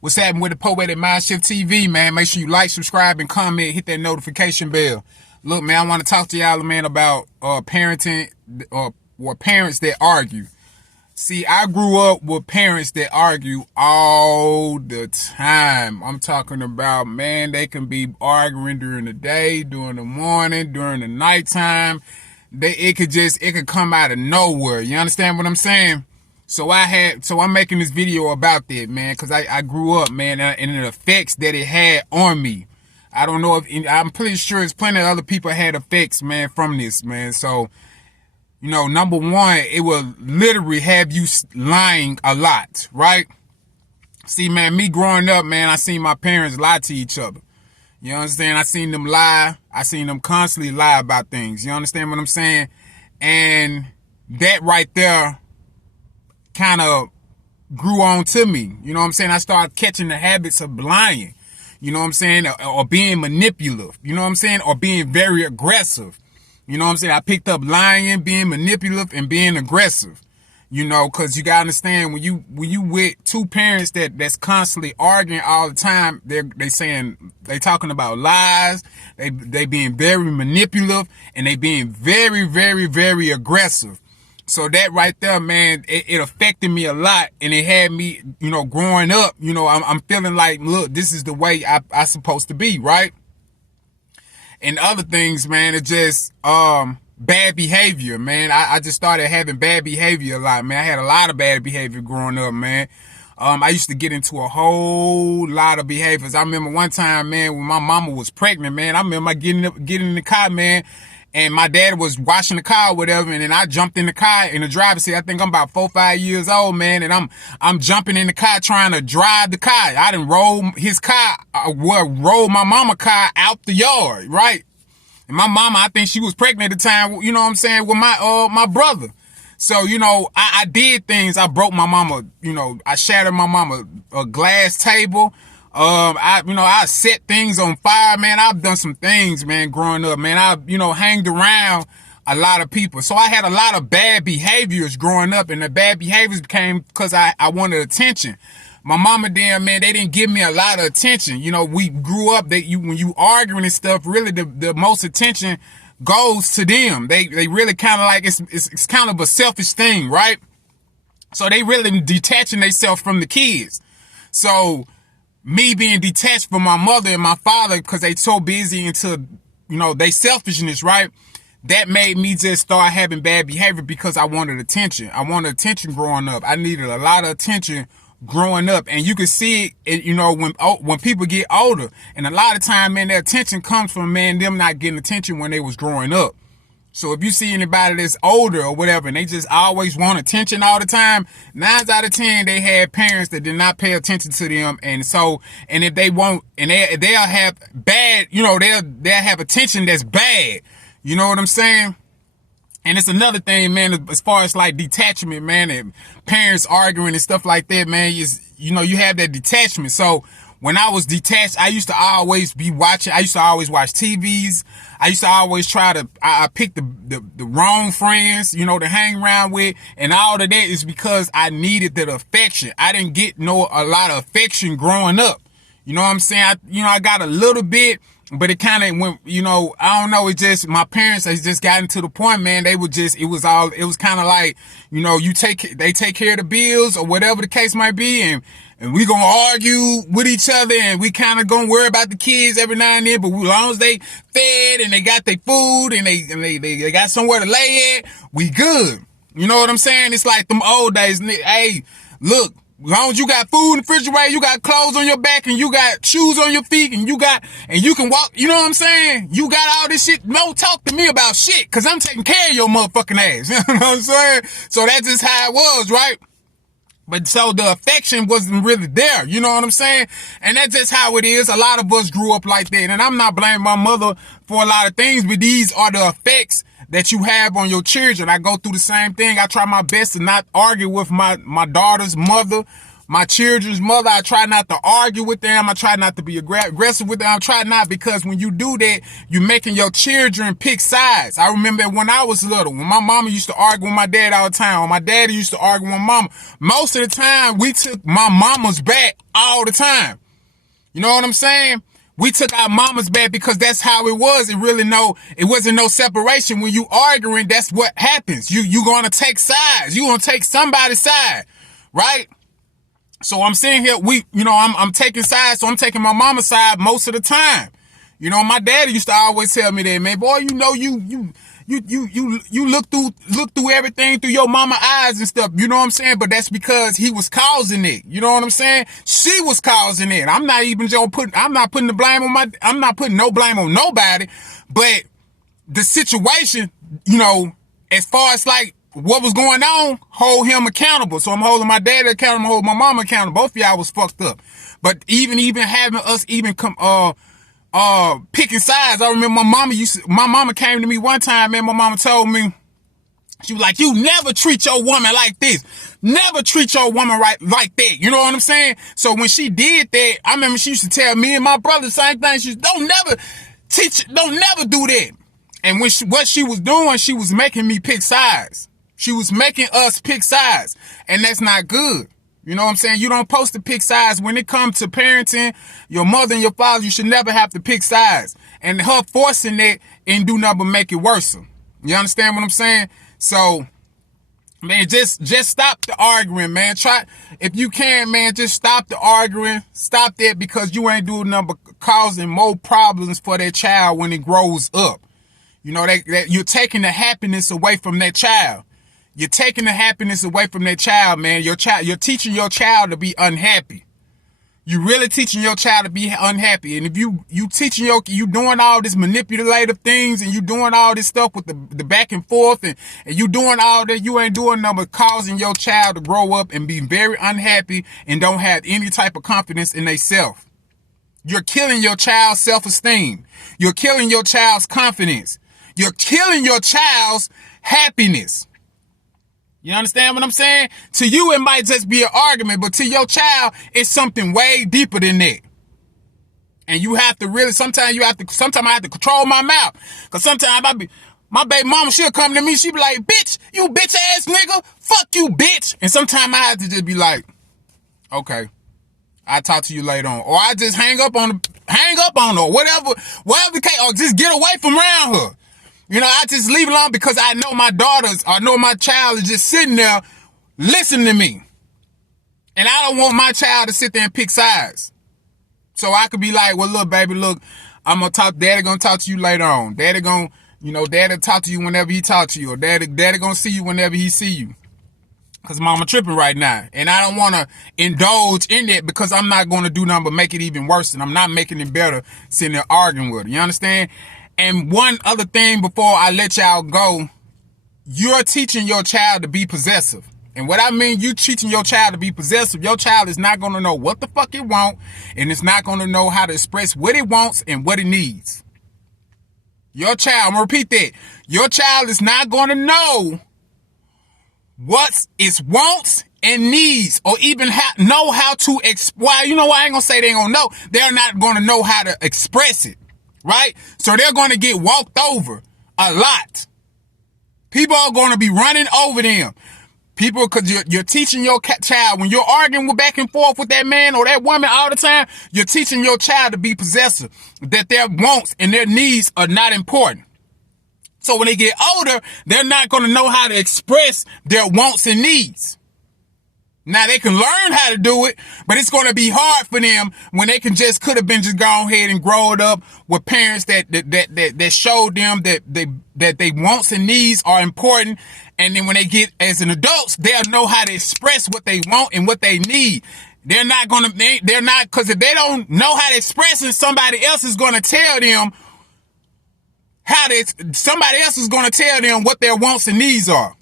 What's happening with the Poetic Mindshift TV, man? Make sure you like, subscribe, and comment. Hit that notification bell. Look, man, I want to talk to y'all, man, about parenting or parents that argue. See, I grew up with parents that argue all the time. I'm talking about, man, they can be arguing during the day, during the morning, during the nighttime. It could come out of nowhere. You understand what I'm saying? So I'm making this video about that, man, because I grew up, man, and the effects that it had on me. I don't know I'm pretty sure there's plenty of other people had effects, man, from this, man. So, number one, it will literally have you lying a lot, right? See, man, me growing up, man, I seen my parents lie to each other. You understand? I seen them lie. I seen them constantly lie about things. You understand what I'm saying? And that right there kind of grew on to me. You know what I'm saying? I started catching the habits of lying. You know what I'm saying? Or being manipulative. You know what I'm saying? Or being very aggressive. You know what I'm saying? I picked up lying, being manipulative, and being aggressive. Because you gotta understand, when you with two parents that's constantly arguing all the time, they talking about lies, they being very manipulative, and they being very, very, very aggressive. So that right there, man, it affected me a lot, and it had me, growing up, I'm feeling like, look, this is the way I supposed to be, right? And other things, man, it's just bad behavior, man. I just started having bad behavior a lot, man. I had a lot of bad behavior growing up, man. I used to get into a whole lot of behaviors. I remember one time, man, when my mama was pregnant, man, I remember getting in the car, man, and my dad was washing the car or whatever, and then I jumped in the car in the driver's seat. I think I'm about 4 or 5 years old, man, and I'm jumping in the car trying to drive the car. I done roll his car, roll my mama car out the yard, right? And my mama, I think she was pregnant at the time, you know what I'm saying, with my brother. So, I did things. I broke my mama, I shattered my mama a glass table. I set things on fire, man. I've done some things, man, growing up, man. I, hanged around a lot of people. So I had a lot of bad behaviors growing up, and the bad behaviors came because I wanted attention. My mama, damn, man, they didn't give me a lot of attention. We grew up when you arguing and stuff, really the most attention goes to them. They really kind of like, it's kind of a selfish thing, right? So they really detaching themselves from the kids. So me being detached from my mother and my father, because they so busy into, they selfishness, right? That made me just start having bad behavior because I wanted attention. I wanted attention growing up. I needed a lot of attention growing up, and you can see it, when people get older, and a lot of time, man, their attention comes from, man, them not getting attention when they was growing up. So if you see anybody that's older or whatever, and they just always want attention all the time, 9 out of 10, they had parents that did not pay attention to them. And so, and if they won't, and they'll have bad, they'll have attention that's bad. You know what I'm saying? And it's another thing, man, as far as like detachment, man, and parents arguing and stuff like that, man, you have that detachment. So when I was detached, I used to always be watching. I used to always watch TVs. I used to always I picked the wrong friends, to hang around with. And all of that is because I needed that affection. I didn't get a lot of affection growing up. You know what I'm saying? I got a little bit, but it kind of went, I don't know. It just, my parents, they just gotten to the point, man. It was kind of like, they take care of the bills or whatever the case might be. And we gonna argue with each other, and we kind of gonna worry about the kids every now and then. But as long as they fed and they got their food and they got somewhere to lay at, we good. You know what I'm saying? It's like them old days. Hey, look, as long as you got food in the refrigerator, you got clothes on your back, and you got shoes on your feet, and you can walk, you know what I'm saying? You got all this shit. Don't talk to me about shit, cause I'm taking care of your motherfucking ass. You know what I'm saying? So that's just how it was, right? But so the affection wasn't really there. You know what I'm saying? And that's just how it is. A lot of us grew up like that. And I'm not blaming my mother for a lot of things, but these are the effects that you have on your children. I go through the same thing. I try my best to not argue with my daughter's mother, my children's mother. I try not to argue with them. I try not to be aggressive with them. I try not, because when you do that, you're making your children pick sides. I remember when I was little, when my mama used to argue with my dad all the time, or my daddy used to argue with mama, most of the time we took my mama's back all the time. You know what I'm saying? We took our mama's back because that's how it was. It wasn't no separation. When you arguing, that's what happens. You gonna take sides. You gonna take somebody's side, right? So I'm sitting here, I'm taking sides, so I'm taking my mama's side most of the time. You know, my daddy used to always tell me that, man, boy, you look through everything through your mama eyes and stuff. You know what I'm saying? But that's because he was causing it. You know what I'm saying? She was causing it. I'm not putting no blame on nobody, but the situation, as far as like what was going on, hold him accountable. So I'm holding my dad accountable, I'm holding my mama accountable. Both of y'all was fucked up. But even having us picking sides. I remember my mama came to me one time, man. My mama told me, she was like, you never treat your woman like this. Never treat your woman right like that. You know what I'm saying? So when she did that, I remember she used to tell me and my brother the same thing. She used, don't never do that. And what she was doing, she was making me pick sides. She was making us pick sides. And that's not good. You know what I'm saying? You don't supposed to pick sides. When it comes to parenting, your mother and your father, you should never have to pick sides. And her forcing that and do nothing but make it worse. You understand what I'm saying? So, man, just stop the arguing, man. If you can, man, just stop the arguing. Stop that, because you ain't doing nothing but causing more problems for that child when it grows up. You know, that you're taking the happiness away from that child. You're taking the happiness away from that child, man. You're teaching your child to be unhappy. You're really teaching your child to be unhappy. And if you doing all this manipulative things, and you doing all this stuff with the back and forth, and you doing all that, you ain't doing nothing but causing your child to grow up and be very unhappy and don't have any type of confidence in themselves. You're killing your child's self-esteem. You're killing your child's confidence. You're killing your child's happiness. You understand what I'm saying? To you, it might just be an argument, but to your child, it's something way deeper than that. And you have to really, sometimes I have to control my mouth. Cause sometimes my baby mama, she'll come to me, she'll be like, bitch, you bitch ass nigga, fuck you, bitch. And sometimes I have to just be like, okay, I'll talk to you later on. Or I just hang up on her, whatever the case, or just get away from around her. I just leave it alone, because I know my child is just sitting there listening to me. And I don't want my child to sit there and pick sides. So I could be like, well, look, baby, look, daddy gonna talk to you later on. Daddy talk to you whenever he talk to you. Or daddy gonna see you whenever he see you. Cause mama tripping right now. And I don't want to indulge in that, because I'm not going to do nothing but make it even worse. And I'm not making it better sitting there arguing with her. You understand? And one other thing before I let y'all go, you're teaching your child to be possessive. And what I mean, you teaching your child to be possessive, your child is not going to know what the fuck it wants, and it's not going to know how to express what it wants and what it needs. Your child, I'm going to repeat that. Your child is not going to know what its wants and needs, or even know how to well, you know what? I ain't going to say they ain't going to know. They're not going to know how to express it. Right? So they're going to get walked over a lot. People are going to be running over them. Because you're teaching your child, when you're arguing back and forth with that man or that woman all the time, you're teaching your child to be possessive, that their wants and their needs are not important. So when they get older, they're not going to know how to express their wants and needs. Now they can learn how to do it, but it's going to be hard for them when they could have been just gone ahead and grown up with parents that showed them that they wants and needs are important. And then when they get as an adults, they'll know how to express what they want and what they need. Because if they don't know how to express it, somebody else is going to tell them what their wants and needs are.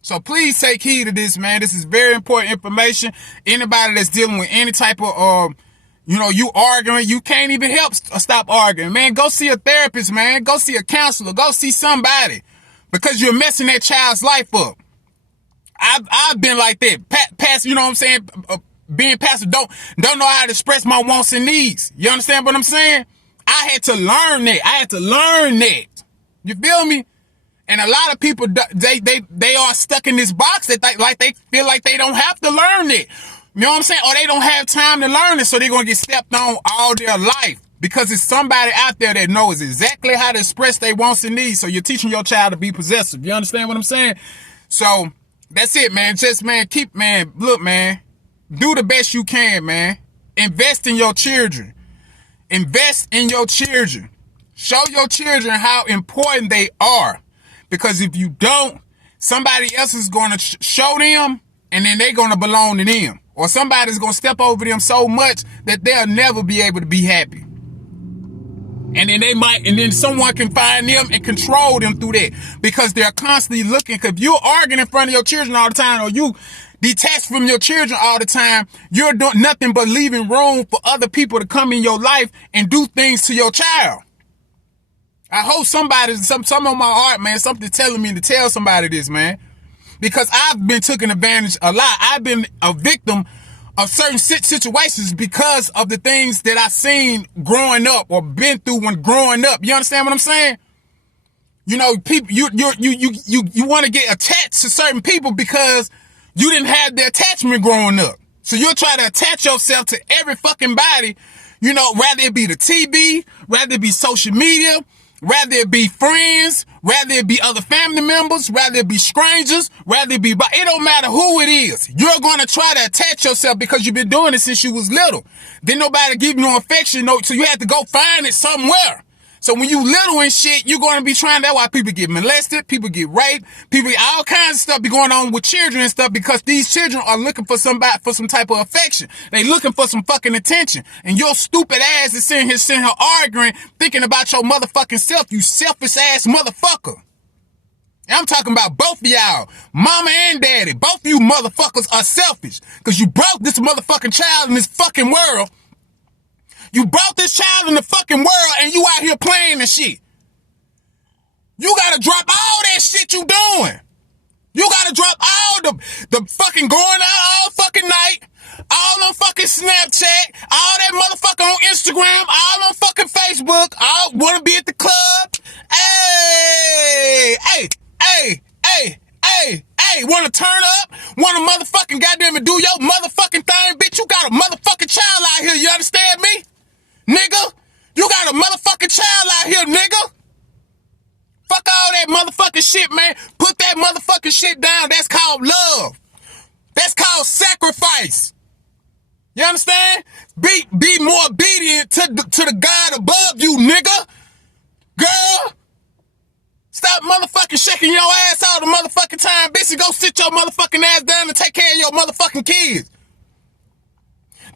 So please take heed of this, man. This is very important information. Anybody that's dealing with any type of, you arguing, you can't even help stop arguing, man. Go see a therapist, man. Go see a counselor. Go see somebody, because you're messing that child's life up. I've been like that. Past, you know what I'm saying? being passive, don't know how to express my wants and needs. You understand what I'm saying? I had to learn that. You feel me? And a lot of people, they are stuck in this box that they feel like they don't have to learn it. You know what I'm saying? Or they don't have time to learn it, so they're going to get stepped on all their life. Because it's somebody out there that knows exactly how to express their wants and needs. So you're teaching your child to be possessive. You understand what I'm saying? So that's it, man. Just, man, look, man, do the best you can, man. Invest in your children. Invest in your children. Show your children how important they are. Because if you don't, somebody else is going to show them, and then they're going to belong to them. Or somebody's going to step over them so much that they'll never be able to be happy. And then someone can find them and control them through that. Because they're constantly looking. Because if you're arguing in front of your children all the time, or you detached from your children all the time, you're doing nothing but leaving room for other people to come in your life and do things to your child. I hope something on my heart, man, something telling me to tell somebody this, man. Because I've been taken advantage a lot. I've been a victim of certain situations because of the things that I seen growing up or been through when growing up. You understand what I'm saying? You know, people, you want to get attached to certain people because you didn't have the attachment growing up. So you'll try to attach yourself to every fucking body, you know, rather it be the TV, rather it be social media, rather it be friends, rather it be other family members, rather it be strangers, rather it be, but it don't matter who it is. You're going to try to attach yourself because you've been doing it since you was little. Then nobody give you no affection, so you had to go find it somewhere. So when you little and shit, you're going to be trying. That's why people get molested, people get raped, all kinds of stuff be going on with children and stuff, because these children are looking for somebody, for some type of affection. They looking for some fucking attention. And your stupid ass is sitting here arguing, thinking about your motherfucking self, you selfish ass motherfucker. And I'm talking about both of y'all, mama and daddy. Both of you motherfuckers are selfish because you brought this motherfucking child in this fucking world. You brought this child in the fucking world and you out here playing and shit. You gotta drop all that shit you doing. You gotta drop all the fucking going out all fucking night, all on fucking Snapchat, all that motherfucker on Instagram, all on fucking Facebook, all wanna be at the club. Hey, wanna turn up? Wanna motherfucking goddamn it do your motherfucking thing, bitch? You got a motherfucking child out here, you understand me? Nigga, you got a motherfucking child out here, nigga. Fuck all that motherfucking shit, man. Put that motherfucking shit down. That's called love. That's called sacrifice. You understand? Be more obedient to the God above you, nigga. Girl, stop motherfucking shaking your ass all the motherfucking time, bitch, and go sit your motherfucking ass down and take care of your motherfucking kids.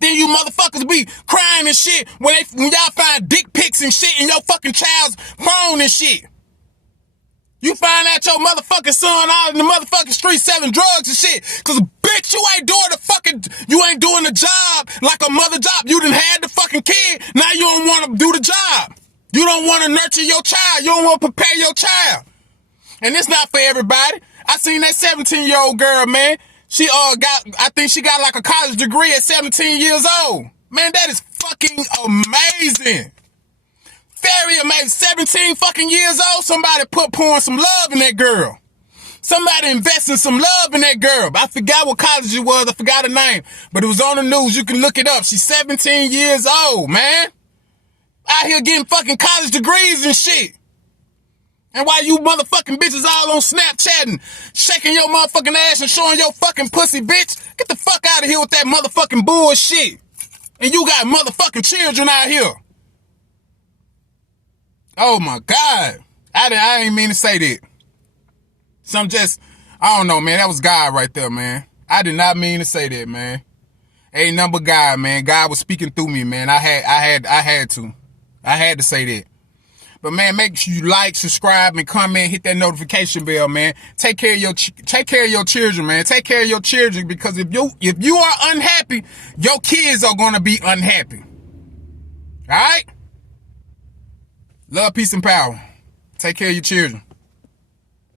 Then you motherfuckers be crying and shit when y'all find dick pics and shit in your fucking child's phone and shit. You find out your motherfucking son out in the motherfucking street selling drugs and shit. Cause bitch, you ain't doing the job like a mother job. You done had the fucking kid. Now you don't want to do the job. You don't want to nurture your child. You don't want to prepare your child. And it's not for everybody. I seen that 17-year-old girl, man. I think she got like a college degree at 17 years old. Man, that is fucking amazing. Very amazing. 17 fucking years old, somebody pouring some love in that girl. Somebody investing some love in that girl. I forgot what college it was. I forgot her name. But it was on the news. You can look it up. She's 17 years old, man. Out here getting fucking college degrees and shit. And while you motherfucking bitches all on Snapchat and shaking your motherfucking ass and showing your fucking pussy, bitch, get the fuck out of here with that motherfucking bullshit. And you got motherfucking children out here. Oh my God. I ain't mean to say that. I don't know, man. That was God right there, man. I did not mean to say that, man. Ain't nothing but God, man. God was speaking through me, man. I had to say that. But man, make sure you like, subscribe, and comment. Hit that notification bell, man. Take care of your children, man. Take care of your children, because if you are unhappy, your kids are gonna be unhappy. All right. Love, peace, and power. Take care of your children.